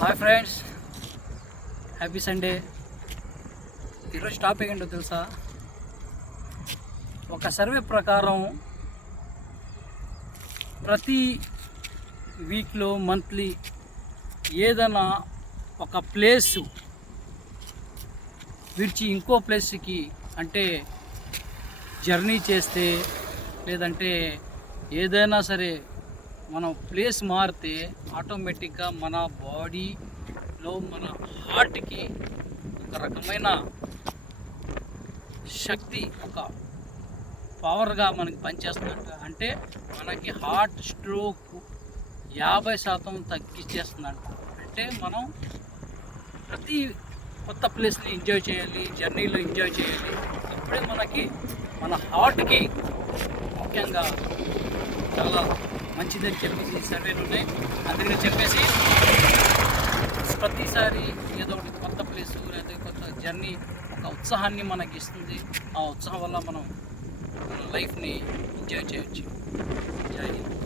Hi friends, happy Sunday. ఈరోజు topic ఏంటో తెలుసా? ఒక సర్వే ప్రకారం ప్రతి వీక్లో మంత్లీ ఏదైనా ఒక ప్లేసు విడిచి ఇంకో ప్లేస్కి అంటే జర్నీ చేస్తే లేదంటే ఏదైనా సరే మనం ప్లేస్ మారితే ఆటోమేటిక్గా మన బాడీలో మన హార్ట్కి ఒక రకమైన శక్తి, ఒక పవర్గా మనకి పనిచేస్తుందంట. అంటే మనకి హార్ట్ స్ట్రోక్ 50% తగ్గించేస్తుందంట. అంటే మనం ప్రతి కొత్త ప్లేస్ని ఎంజాయ్ చేయాలి, జర్నీలో ఎంజాయ్ చేయాలి. అప్పుడే మనకి మన హార్ట్కి ముఖ్యంగా చాలా మంచిదని చెప్పేసి సర్వేలు ఉన్నాయి. అందుకని చెప్పేసి ప్రతిసారి ఏదో ఒకటి కొత్త ప్లేసు లేదా కొత్త జర్నీ ఒక ఉత్సాహాన్ని మనకి ఇస్తుంది. ఆ ఉత్సాహం వల్ల మనం మన లైఫ్ని ఎంజాయ్ చేయొచ్చు. జై హింద్.